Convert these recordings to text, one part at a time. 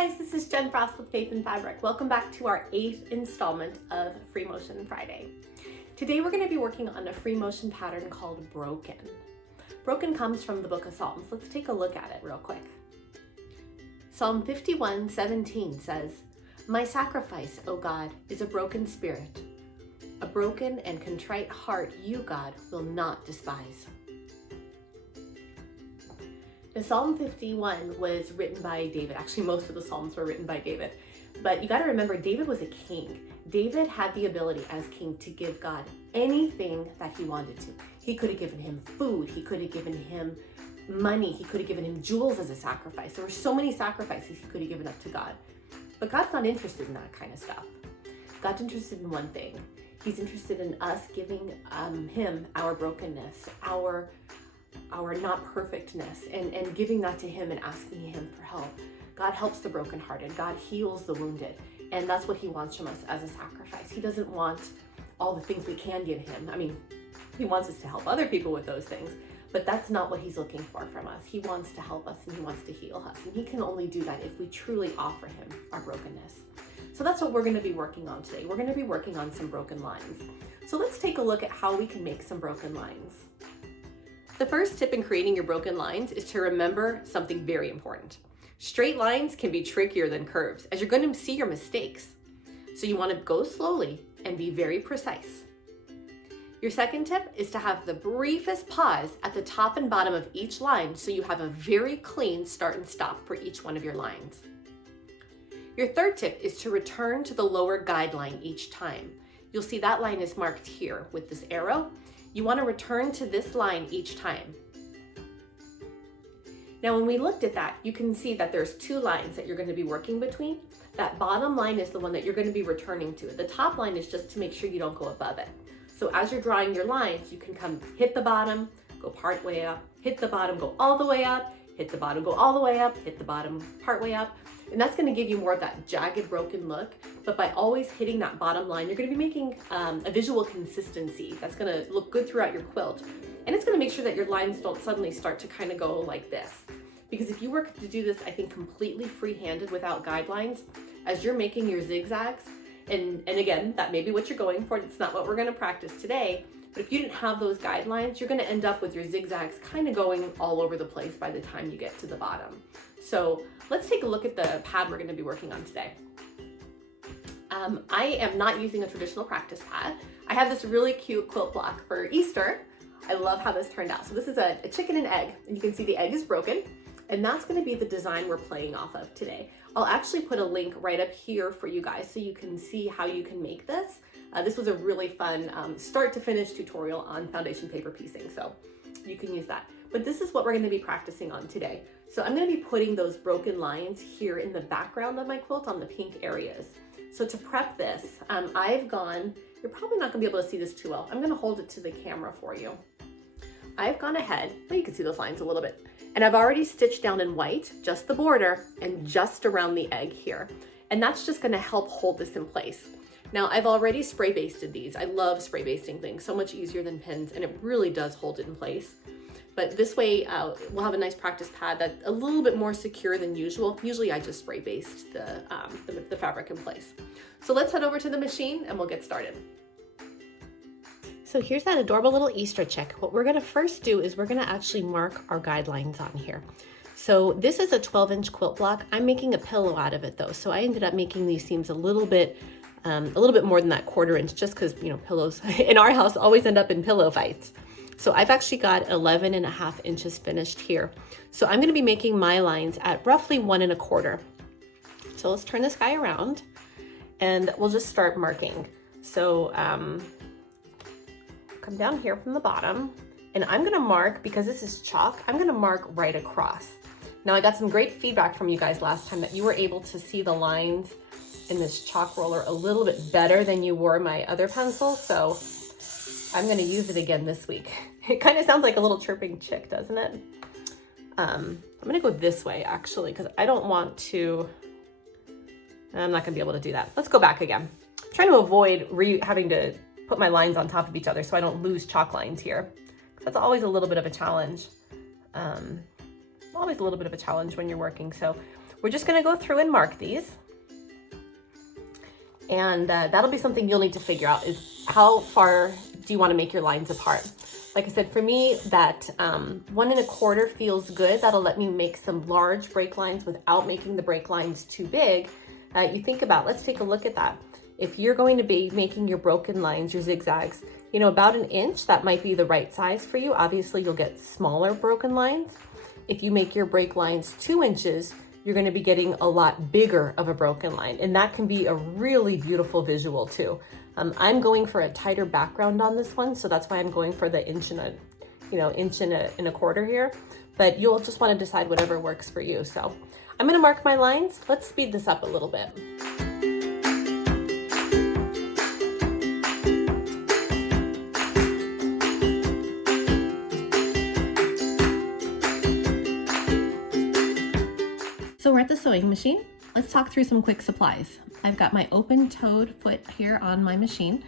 guys, this is Jen Frost with Faith in Fabric. Welcome back to our 8th installment of Free Motion Friday. Today we're going to be working on a free motion pattern called Broken. Broken comes from the book of Psalms. Let's take a look at it real quick. Psalm 51:17 says, "My sacrifice, O God, is a broken spirit. A broken and contrite heart you, God, will not despise." The Psalm 51 was written by David. Actually, most of the Psalms were written by David. But you got to remember, David was a king. David had the ability as king to give God anything that he wanted to. He could have given him food. He could have given him money. He could have given him jewels as a sacrifice. There were so many sacrifices he could have given up to God. But God's not interested in that kind of stuff. God's interested in one thing. He's interested in us giving him our brokenness, our not perfectness, and giving that to him and asking him for help. God helps the brokenhearted. God heals the wounded. And that's what he wants from us as a sacrifice. He doesn't want all the things we can give him. I mean, he wants us to help other people with those things, but that's not what he's looking for from us. He wants to help us and he wants to heal us. And he can only do that if we truly offer him our brokenness. So that's what we're going to be working on today. We're going to be working on some broken lines. So let's take a look at how we can make some broken lines. The first tip in creating your broken lines is to remember something very important. Straight lines can be trickier than curves, as you're going to see your mistakes. So you want to go slowly and be very precise. Your second tip is to have the briefest pause at the top and bottom of each line so you have a very clean start and stop for each one of your lines. Your third tip is to return to the lower guideline each time. You'll see that line is marked here with this arrow. You want to return to this line each time. Now, when we looked at that, you can see that there's two lines that you're going to be working between. That bottom line is the one that you're going to be returning to. The top line is just to make sure you don't go above it. So as you're drawing your lines, you can come hit the bottom, go part way up, hit the bottom, go all the way up, hit the bottom, go all the way up, hit the bottom, part way up. And that's going to give you more of that jagged, broken look. But by always hitting that bottom line, you're going to be making a visual consistency that's going to look good throughout your quilt. And it's going to make sure that your lines don't suddenly start to kind of go like this. Because if you were to do this, I think, completely free-handed without guidelines, as you're making your zigzags, and again, that may be what you're going for. It's not what we're going to practice today. But if you didn't have those guidelines, you're going to end up with your zigzags kind of going all over the place by the time you get to the bottom. So let's take a look at the pad we're going to be working on today. I am not using a traditional practice pad. I have this really cute quilt block for Easter. I love how this turned out. So this is a chicken and egg, and you can see the egg is broken, and that's going to be the design we're playing off of today. I'll actually put a link right up here for you guys so you can see how you can make this. This was a really fun start to finish tutorial on foundation paper piecing, so you can use that. But this is what we're going to be practicing on today. So I'm going to be putting those broken lines here in the background of my quilt on the pink areas. So to prep this, you're probably not going to be able to see this too well. I'm going to hold it to the camera for you. I've gone ahead, well, you can see those lines a little bit, and I've already stitched down in white, just the border and just around the egg here. And that's just going to help hold this in place. Now, I've already spray basted these. I love spray basting things, so much easier than pins, and it really does hold it in place. But this way, we'll have a nice practice pad that's a little bit more secure than usual. Usually I just spray baste the fabric in place. So let's head over to the machine and we'll get started. So here's that adorable little Easter chick. What we're gonna first do is we're gonna actually mark our guidelines on here. So this is a 12-inch quilt block. I'm making a pillow out of it though. So I ended up making these seams a little bit more than that 1/4 inch, just because, you know, pillows in our house always end up in pillow fights. So I've actually got 11.5 inches finished here. So I'm gonna be making my lines at roughly 1 1/4. So let's turn this guy around and we'll just start marking. So come down here from the bottom, and I'm gonna mark, because this is chalk, I'm gonna mark right across. Now I got some great feedback from you guys last time that you were able to see the lines in this chalk roller a little bit better than you were my other pencil, so I'm gonna use it again this week. It kind of sounds like a little chirping chick, doesn't it? I'm gonna go this way actually, because I don't want to, I'm not gonna be able to do that. Let's go back again. I'm trying to avoid having to put my lines on top of each other so I don't lose chalk lines here. That's always a little bit of a challenge. always a little bit of a challenge when you're working. So we're just gonna go through and mark these. And that'll be something you'll need to figure out, is how far do you want to make your lines apart. Like I said, for me, that 1 1/4 feels good. That'll let me make some large break lines without making the break lines too big. You think about, let's take a look at that. If you're going to be making your broken lines, your zigzags, you know, about 1 inch, that might be the right size for you. Obviously, you'll get smaller broken lines. If you make your break lines 2 inches, you're going to be getting a lot bigger of a broken line, and that can be a really beautiful visual too. I'm going for a tighter background on this one, so that's why I'm going for the 1.25 inches here, but you'll just want to decide whatever works for you. So I'm going to mark my lines. Let's speed this up a little bit. So we're at the sewing machine. Let's talk through some quick supplies. I've got my open-toed foot here on my machine.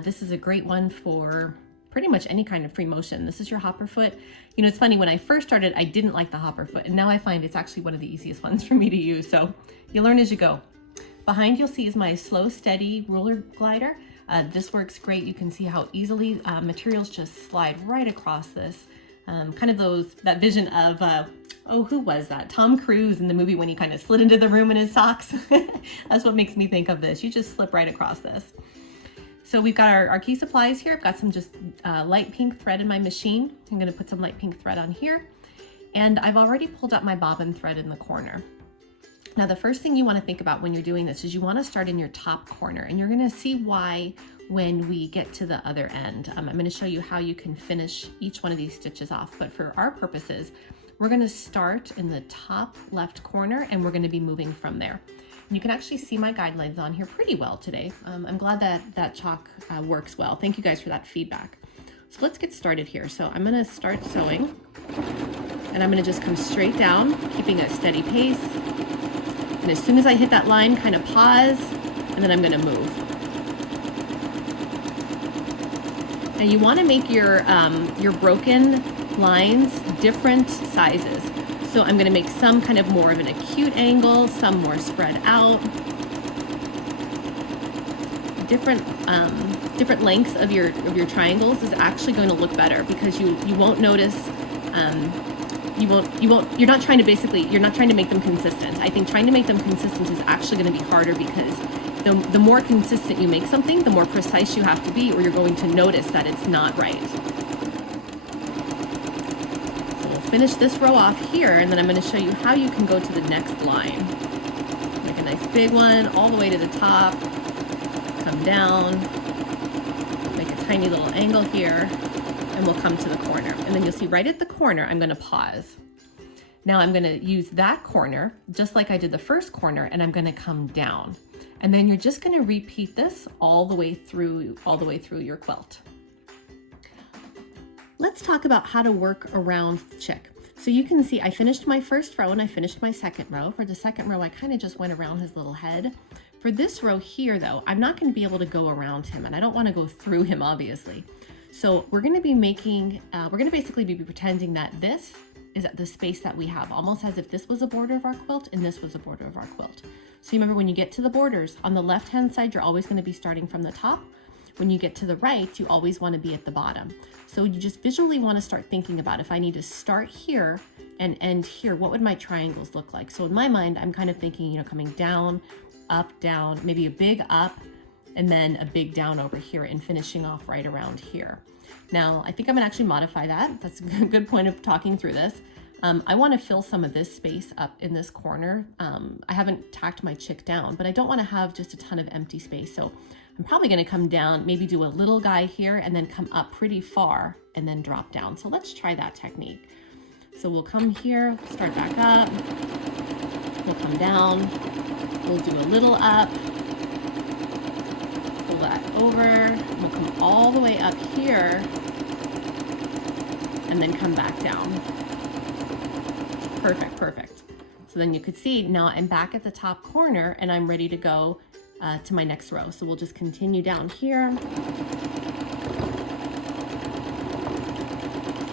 This is a great one for pretty much any kind of free motion. This is your hopper foot. You know, it's funny, when I first started, I didn't like the hopper foot, and now I find it's actually one of the easiest ones for me to use. So you learn as you go. Behind, you'll see, is my slow, steady ruler glider. This works great. You can see how easily materials just slide right across this. Kind of that vision of, oh, who was that? Tom Cruise in the movie when he kind of slid into the room in his socks. That's what makes me think of this. You just slip right across this. So we've got our key supplies here. I've got some just light pink thread in my machine. I'm gonna put some light pink thread on here. And I've already pulled up my bobbin thread in the corner. Now, the first thing you wanna think about when you're doing this is you wanna start in your top corner, and you're gonna see why when we get to the other end. I'm gonna show you how you can finish each one of these stitches off, but for our purposes, we're gonna start in the top left corner, and we're gonna be moving from there. And you can actually see my guidelines on here pretty well today. I'm glad that chalk works well. Thank you guys for that feedback. So let's get started here. So I'm gonna start sewing, and I'm gonna just come straight down, keeping a steady pace. And as soon as I hit that line, kind of pause, and then I'm gonna move. And you wanna make your broken lines different sizes. So I'm gonna make some kind of more of an acute angle, some more spread out. Different lengths of your triangles is actually going to look better, because you won't notice, you're not trying to make them consistent. I think trying to make them consistent is actually going to be harder, because the more consistent you make something, the more precise you have to be, or you're going to notice that it's not right. Finish this row off here, and then I'm going to show you how you can go to the next line. Make a nice big one all the way to the top, come down, make a tiny little angle here, and we'll come to the corner. And then you'll see right at the corner, I'm going to pause. Now I'm going to use that corner, just like I did the first corner, and I'm going to come down. And then you're just going to repeat this all the way through your quilt. Let's talk about how to work around the chick. So you can see I finished my first row and I finished my second row. For the second row, I kind of just went around his little head. For this row here though, I'm not going to be able to go around him, and I don't want to go through him, obviously. So we're going to be basically be pretending that this is at the space that we have, almost as if this was a border of our quilt and this was a border of our quilt. So you remember, when you get to the borders, on the left-hand side, you're always going to be starting from the top. When you get to the right, you always want to be at the bottom. So you just visually want to start thinking about, if I need to start here and end here, what would my triangles look like? So in my mind, I'm kind of thinking, you know, coming down, down, maybe a big up, and then a big down over here, and finishing off right around here. Now, I think I'm gonna actually modify that. That's a good point of talking through this. I want to fill some of this space up in this corner. I haven't tacked my chick down, but I don't want to have just a ton of empty space. So I'm probably going to come down, maybe do a little guy here, and then come up pretty far and then drop down. So let's try that technique. So we'll come here, start back up, we'll come down, we'll do a little up, pull that over, we'll come all the way up here, and then come back down. Perfect, perfect. So then you could see now I'm back at the top corner, and I'm ready to go to my next row. So we'll just continue down here,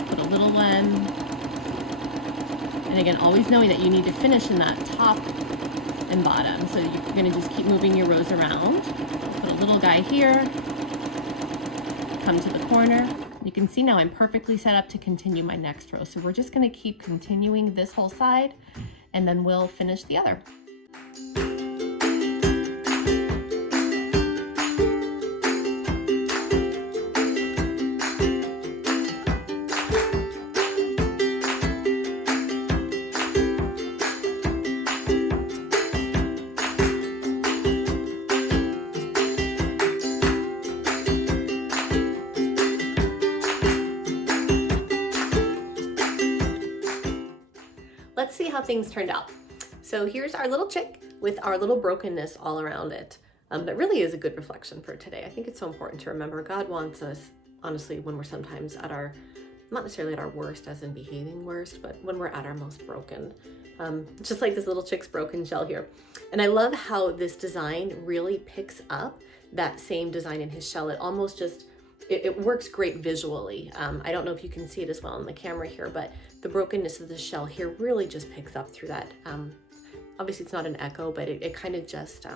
put a little one, And again, always knowing that you need to finish in that top and bottom. So you're gonna just keep moving your rows around. Put a little guy here, come to the corner. You can see now I'm perfectly set up to continue my next row. So we're just gonna keep continuing this whole side, and then we'll finish the other. Let's see how things turned out. So here's our little chick with our little brokenness all around it. That really is a good reflection for today. I think it's so important to remember God wants us, honestly, when we're sometimes at our, not necessarily at our worst as in behaving worst, but when we're at our most broken. Just like this little chick's broken shell here. And I love how this design really picks up that same design in his shell. It almost just, it works great visually. I don't know if you can see it as well on the camera here, but the brokenness of the shell here really just picks up through that. Obviously it's not an echo, but it kind of just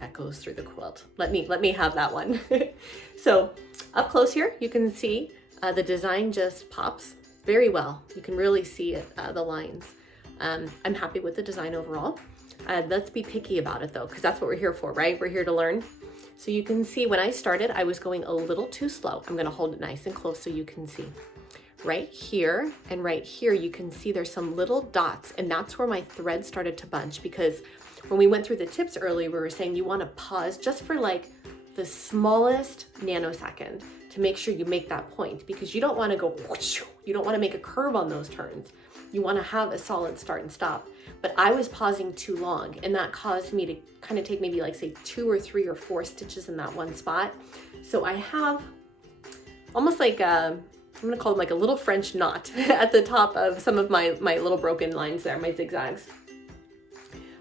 echoes through the quilt. Let me have that one. So up close here, you can see the design just pops very well. You can really see it, the lines. I'm happy with the design overall. Let's be picky about it though, because that's what we're here for, right? We're here to learn. So you can see when I started, I was going a little too slow. I'm gonna hold it nice and close so you can see. Right here and right here, you can see there's some little dots, and that's where my thread started to bunch, because when we went through the tips earlier, we were saying you wanna pause just for like the smallest nanosecond to make sure you make that point, because you don't wanna go, whoosh, you don't wanna make a curve on those turns. You wanna have a solid start and stop. But I was pausing too long, and that caused me to kind of take maybe like say 2 or 3 or 4 stitches in that one spot. So I have almost like I'm gonna call them like a little French knot at the top of some of my little broken lines there, my zigzags.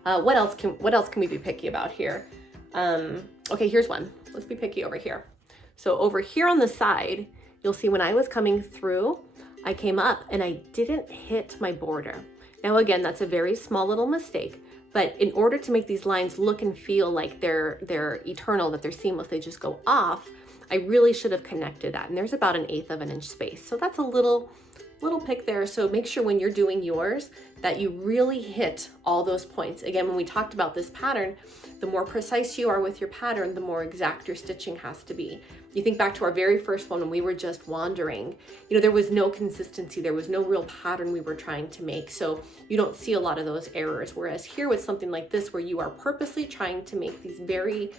What else can we be picky about here? Okay, here's one. Let's be picky over here. So over here on the side, you'll see when I was coming through, I came up and I didn't hit my border. Now again, that's a very small little mistake, but in order to make these lines look and feel like they're eternal, that they're seamless, they just go off, I really should have connected that. And there's about 1/8 of an inch space. So that's a little pick there. So make sure when you're doing yours that you really hit all those points. Again, when we talked about this pattern, the more precise you are with your pattern, the more exact your stitching has to be. You think back to our very first one when we were just wandering, you know, there was no consistency, there was no real pattern we were trying to make. So you don't see a lot of those errors. Whereas here with something like this, where you are purposely trying to make these very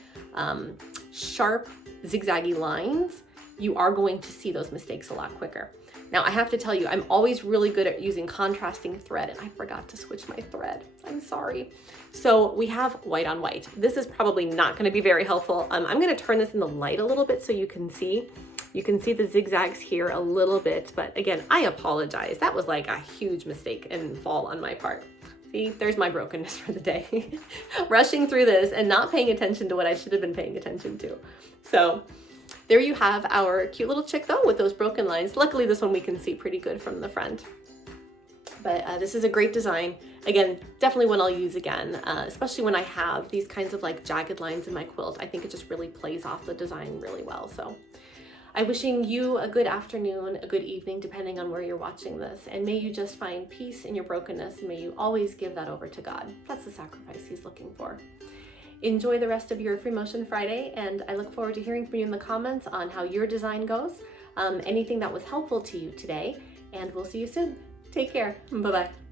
sharp, zigzaggy lines, you are going to see those mistakes a lot quicker. Now I have to tell you, I'm always really good at using contrasting thread, and I forgot to switch my thread. I'm sorry. So we have white on white. This is probably not gonna be very helpful. I'm gonna turn this in the light a little bit so you can see. You can see the zigzags here a little bit, but again, I apologize. That was like a huge mistake and fall on my part. See, there's my brokenness for the day. Rushing through this and not paying attention to what I should have been paying attention to. So there you have our cute little chick though with those broken lines. Luckily this one we can see pretty good from the front. But this is a great design. Again, definitely one I'll use again, especially when I have these kinds of like jagged lines in my quilt. I think it just really plays off the design really well. So I'm wishing you a good afternoon, a good evening, depending on where you're watching this. And may you just find peace in your brokenness, and may you always give that over to God. That's the sacrifice He's looking for. Enjoy the rest of your Free Motion Friday, and I look forward to hearing from you in the comments on how your design goes, anything that was helpful to you today, and we'll see you soon. Take care. Bye-bye.